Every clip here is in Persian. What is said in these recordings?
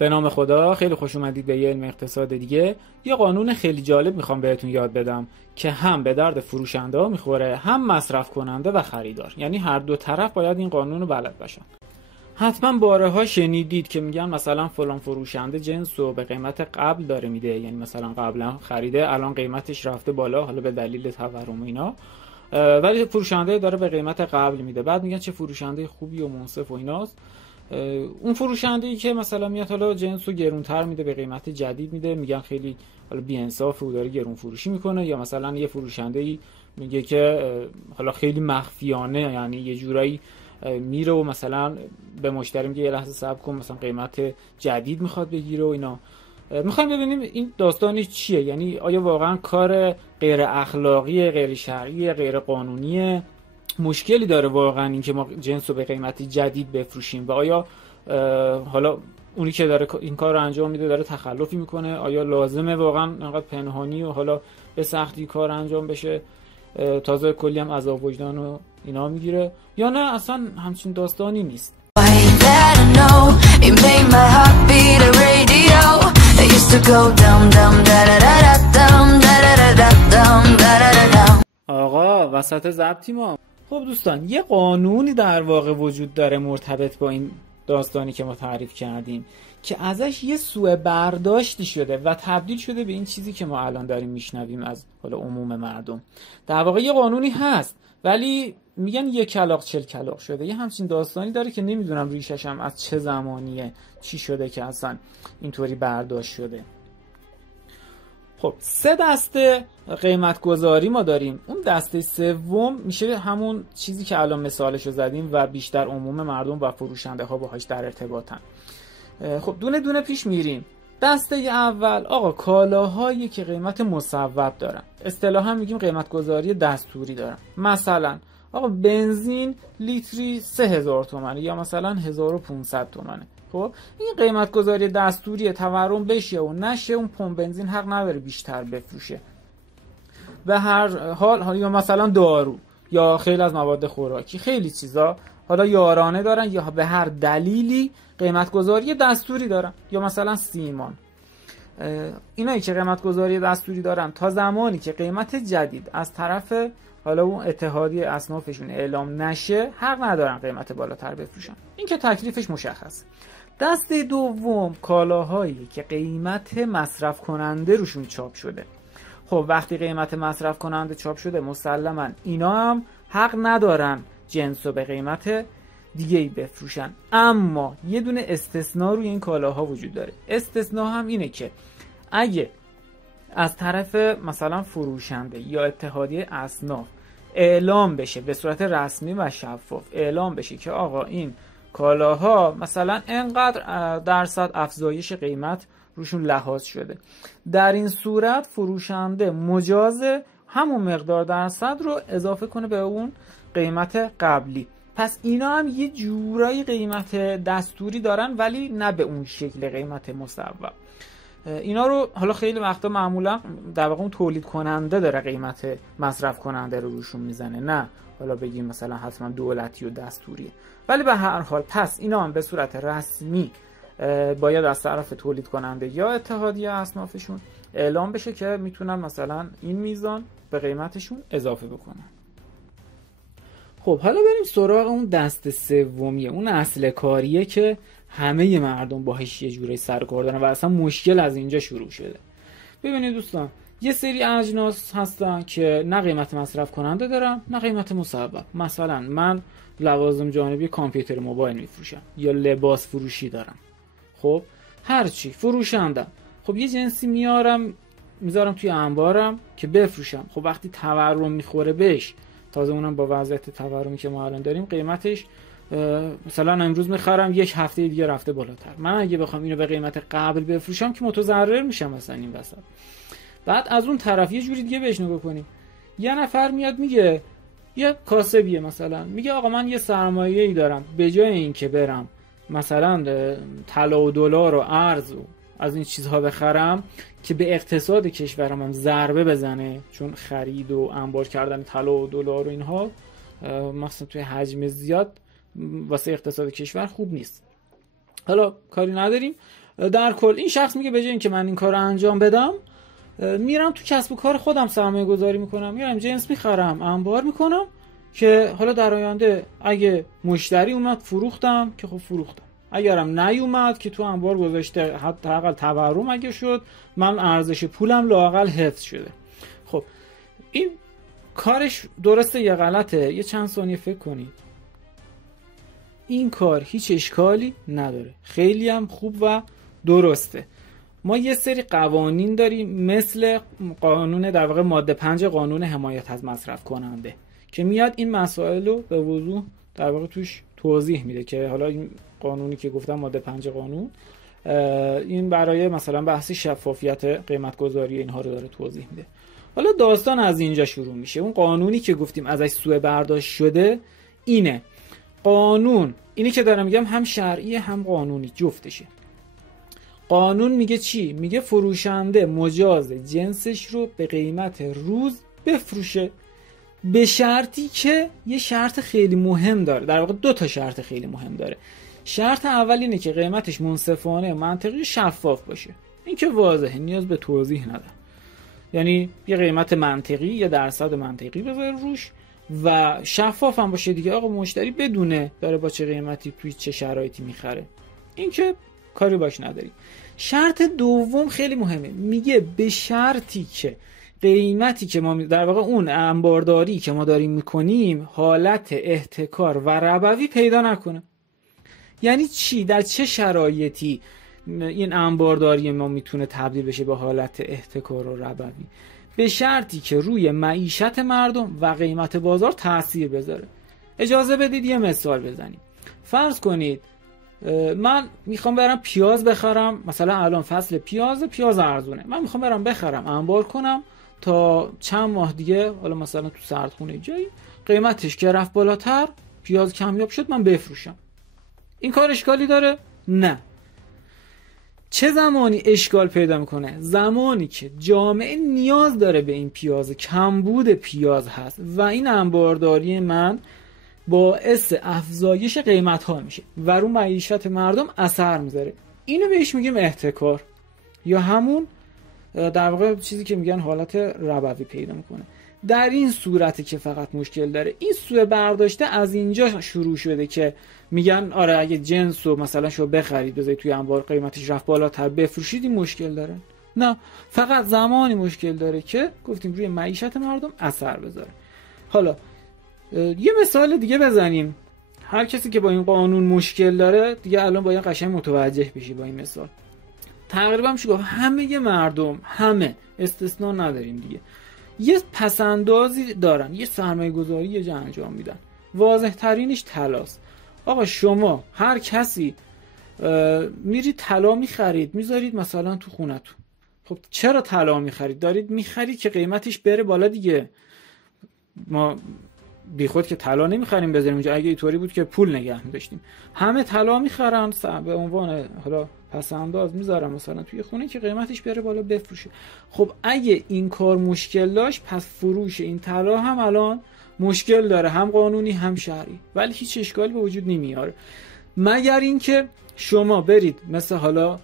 به نام خدا، خیلی خوش اومدید به یه علم اقتصاد دیگه. یه قانون خیلی جالب میخوام بهتون یاد بدم که هم به درد فروشنده ها میخوره، هم مصرف کننده و خریدار. یعنی هر دو طرف باید این قانون رو بلد باشن. حتما بارها شنیدید که میگن مثلا فلان فروشنده جنس رو به قیمت قبل داره میده، یعنی مثلا قبلا خریده الان قیمتش رفته بالا، حالا به دلیل تورم اینا، ولی فروشنده داره به قیمت قبل میده. بعد میگن چه فروشنده خوبی و منصف و ایناست. اون فروشنده‌ای که مثلا میاد حالا جنس رو گرونتر میده به قیمت جدید میده، میگن خیلی حالا بی‌انصاف و داره گرون فروشی میکنه. یا مثلا یه فروشنده‌ای میگه که حالا خیلی مخفیانه، یعنی یه جورایی میره و مثلا به مشتری میگه یه لحظه صبر کن، مثلا قیمت جدید میخواد بگیره و اینا. میخوایم ببینیم این داستانی چیه، یعنی آیا واقعا کار غیر اخلاقی، غیر شرعی، غیر قانونی، مشکلی داره واقعا این که ما جنس رو به قیمتی جدید بفروشیم و آیا حالا اونی که داره این کار رو انجام میده داره تخلفی میکنه؟ آیا لازمه واقعا انقدر پنهانی و حالا به سختی کار انجام بشه، تازه کلی هم عذاب وجدان و اینا میگیره، یا نه اصلا همچین داستانی نیست؟ آقا وسط ضبطی ما. خب دوستان، یه قانونی در واقع وجود داره مرتبط با این داستانی که ما تعریف کردیم که ازش یه سوء برداشتی شده و تبدیل شده به این چیزی که ما الان داریم میشنویم از حالا عموم مردم. در واقع یه قانونی هست ولی میگن یه کلاغ 40 کلاغ شده. یه همچین داستانی داره که نمیدونم ریشش هم از چه زمانیه، چی شده که اصلا اینطوری برداشت شده. خب 3 دسته قیمت گذاری ما داریم. اون دسته سوم میشه همون چیزی که الان مثالشو زدیم و بیشتر عموم مردم و فروشنده ها باهاش در ارتباطن. خب دونه دونه پیش میریم. دسته اول آقا کالاهایی که قیمت مصوب دارن، اصطلاحا میگیم قیمت گذاری دستوری دارن. مثلا آقا بنزین لیتری 3000 تومانه یا مثلا 1500 تومانه. خب این قیمت گذاری دستوری، تورم بشه و نشه اون پمپ بنزین حق نداره بیشتر بفروشه. به هر حال یا مثلا دارو یا خیلی از مواد خوراکی، خیلی چیزا حالا یارانه دارن یا به هر دلیلی قیمت گذاری دستوری دارن. یا مثلا سیمان، اینایی که قیمت گذاری دستوری دارن تا زمانی که قیمت جدید از طرف حالا اون اتحادیه اصنافشون اعلام نشه حق ندارن قیمت بالاتر بفروشن. این که تکلیفش مشخصه. دسته دوم کالاهایی که قیمت مصرف کننده روشون چاپ شده. خب وقتی قیمت مصرف کننده چاپ شده مسلما اینا هم حق ندارن جنس رو به قیمت دیگه‌ای بفروشن. اما یه دونه استثناء روی این کالاها وجود داره. استثناء هم اینه که اگه از طرف مثلا فروشنده یا اتحادیه اصناف اعلام بشه به صورت رسمی و شفاف، اعلام بشه که آقا این کالاها مثلا انقدر درصد افزایش قیمت روشون لحاظ شده، در این صورت فروشنده مجازه همون مقدار درصد رو اضافه کنه به اون قیمت قبلی. پس اینا هم یه جورایی قیمت دستوری دارن ولی نه به اون شکل قیمت مصوب. اینا رو حالا خیلی وقتا معمولا در واقع اون تولید کننده داره قیمت مصرف کننده رو روشون میزنه، نه حالا بگیم مثلا حتما دولتی و دستوریه. ولی به هر حال پس اینا هم به صورت رسمی باید از طرف تولید کننده یا اتحادیه اصنافشون اعلام بشه که میتونن مثلا این میزان به قیمتشون اضافه بکنن. خب حالا بریم سراغ اون دسته سومیه، اون اصل کاریه که همه مردم باهاش یه جوری سر کار دارن و اصلا مشکل از اینجا شروع شده. ببینید دوستان، یه سری اجناس هستن که نه قیمت مصرف کننده دارن نه قیمت مصوب. مثلا من لوازم جانبی کامپیوتر موبایل میفروشم یا لباس فروشی دارم. خب هرچی فروشندم، خب یه جنسی میذارم توی انبارم که بفروشم. خب وقتی تورم میخوره بهش، تازه اونم با وضعیت تورمی که ما الان داریم قیمتش مثلا امروز میخرم یک هفته دیگه رفته بالاتر، من اگه بخوام اینو به قیمت قبل بفروشم که متضرر میشم مثلا این وسط. بعد از اون طرف یه جوری دیگه بهش نگاه کنیم، یه نفر میاد میگه، یه کاسبیه مثلا میگه آقا من یه سرمایه‌ای دارم، به جای اینکه برم مثلا طلا و دلار و ارز و از این چیزها بخرم که به اقتصاد کشورم هم ضربه بزنه، چون خرید و انبار کردن طلا و دلار و اینها مثلا توی حجم زیاد واسه اقتصاد کشور خوب نیست. حالا کاری نداریم، در کل این شخص میگه به جای اینکه من این کار رو انجام بدم، میرم تو کسب و کار خودم سرمایه گذاری میکنم، میرم جنس میخرم، انبار میکنم که حالا در آینده اگه مشتری اومد فروختم که خب فروختم، اگرم نیومد که تو انبار گذاشته حداقل تورم اگه شد من ارزش پولم لااقل حفظ شده. خب این کارش درسته یا غلطه؟ یه چند ثانیه فکر کنید. این کار هیچ اشکالی نداره، خیلی هم خوب و درسته. ما یه سری قوانین داریم مثل قانون در واقع ماده 5 قانون حمایت از مصرف کننده که میاد این مسائل رو به وضوح در واقع توش توضیح میده که حالا این قانونی که گفتم ماده 5 قانون این برای مثلا بحث شفافیت قیمت گذاری اینها رو داره توضیح میده. حالا داستان از اینجا شروع میشه. اون قانونی که گفتیم ازش سوء برداشت شده اینه. قانون اینی که دارم میگم هم شرعی هم قانونی جفتشه. قانون میگه چی؟ میگه فروشنده مجاز جنسش رو به قیمت روز بفروشه، به شرطی که یه شرط خیلی مهم داره. در واقع 2 تا شرط خیلی مهم داره. شرط اول اینه که قیمتش منصفانه، منطقی، شفاف باشه. این که واضحه، نیاز به توضیح نداره. یعنی یه قیمت منطقی، یه درصد منطقی بذاره روش و شفاف هم باشه دیگه. آقا مشتری بدونه داره با چه قیمتی توی چه شرایطی میخره. این که کاری باش نداری. شرط دوم خیلی مهمه. میگه به شرطی که قیمتی که ما در واقع اون انبارداری که ما داریم میکنیم حالت احتکار و ربوی پیدا نکنه. یعنی چی؟ در چه شرایطی این انبارداری ما میتونه تبدیل بشه به حالت احتکار و ربوی؟ به شرطی که روی معیشت مردم و قیمت بازار تأثیر بذاره. اجازه بدید یه مثال بزنیم. فرض کنید من میخوام برم پیاز بخرم، مثلا الان فصل پیاز ارزونه، من میخوام برم بخرم انبار کنم تا چند ماه دیگه حالا مثلا تو سردخونه جایی قیمتش که رفت بالاتر، پیاز کمیاب شد، من بفروشم. این کار اشکالی داره؟ نه. چه زمانی اشکال پیدا میکنه؟ زمانی که جامعه نیاز داره به این پیاز، کمبود پیاز هست و این انبارداری من باعث افزایش قیمت ها میشه و رو معیشت مردم اثر میذاره. اینو بهش میگیم احتکار یا همون در واقع چیزی که میگن حالت ربوی پیدا میکنه. در این صورتی که فقط مشکل داره این سوء برداشته از اینجا شروع شده که میگن آره اگه جنس رو مثلا شو بخرید بذارید توی انبار قیمتش رفت بالاتر بفروشید این مشکل داره. نه، فقط زمانی مشکل داره که گفتیم روی معیشت مردم اثر بذاره. حالا یه مثال دیگه بزنیم. هر کسی که با این قانون مشکل داره دیگه الان باید قشنگ متوجه بشی با این مثال. تقریبا میشه گفت همه مردم، همه استثنا نداریم دیگه، یه پسندازی دارن، یه سرمایه گذاری یه جا انجام میدن. واضح ترینش طلاست. آقا شما هر کسی میرید طلا میخرید میذارید مثلا تو خونتون. خب چرا طلا میخرید؟ دارید میخرید که قیمتش بره بالا دیگه. ما بیخود که طلا نمیخریم بذاریم اونجا، اگه اینطوری بود که پول نگه می‌داشتیم. همه طلا میخرن به عنوان حالا پس انداز میذارن مثلا توی خونه که قیمتش بره بالا بفروشه. خب اگه این کار مشکل داشت پس فروش این طلا هم الان مشکل داره، هم قانونی هم شرعی، ولی هیچ اشکالی به وجود نمیاره. مگر اینکه شما برید مثل حالا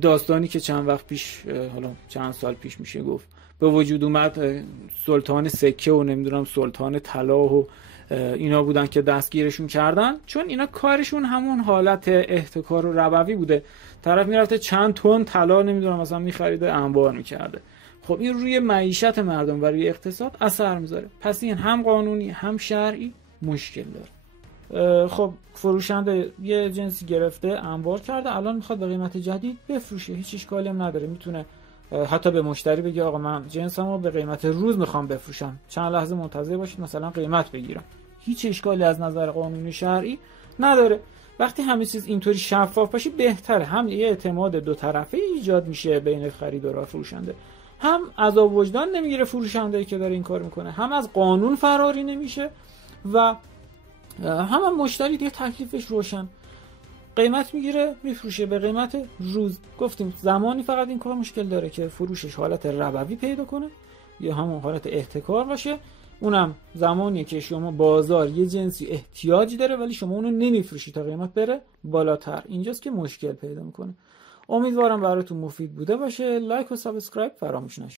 داستانی که چند وقت پیش، حالا چند سال پیش میشه گفت، به وجود اومد سلطان سکه و نمیدونم سلطان طلا و اینا بودن که دستگیرشون کردن، چون اینا کارشون همون حالت احتکار و ربوی بوده. طرف میرفته چند تن طلا نمیدونم مثلا میخریده انبار میکرده. خب این روی معیشت مردم و روی اقتصاد اثر میذاره. پس این هم قانونی هم شرعی مشکل داره. خب فروشنده یه جنسی گرفته انبار کرده، الان میخواد به قیمت جدید بفروشه، هیچ اشکالی هم نداره. میتونه حتی به مشتری بگه آقا من جنسمو به قیمت روز میخوام بفروشم، چند لحظه منتظر باشید مثلا قیمت بگیرم. هیچ اشکالی از نظر قانونی شرعی نداره. وقتی همه چیز اینطوری شفاف باشه بهتره، هم یه اعتماد دو طرفه ایجاد میشه بین خریدار و فروشنده، هم عذاب وجدان نمیگیره فروشنده که داره این کار میکنه، هم از قانون فراری نمیشه و هم مشتری دیگه تکلیفش روشن، قیمت میگیره میفروشه به قیمت روز. گفتیم زمانی فقط این کار مشکل داره که فروشش حالت ربوی پیدا کنه یا همون حالت احتکار باشه. اونم زمانیه که شما بازار یه جنسی احتیاج داره ولی شما اونو نمیفروشی تا قیمت بره بالاتر، اینجاست که مشکل پیدا میکنه. امیدوارم براتون مفید بوده باشه. لایک و سابسکرایب فراموش نشه.